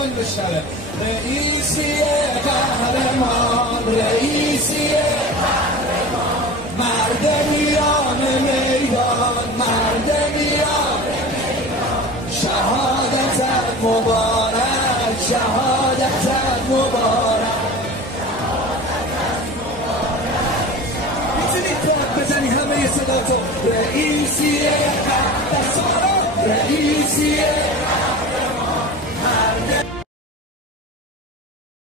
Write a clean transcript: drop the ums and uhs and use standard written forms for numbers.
صوتتون بشنوه. رئیسی قهرمان، رئیسی قهرمان، مرد میان میدان، مرد میان میدان، شهادت مبارک، شهادت مبارک.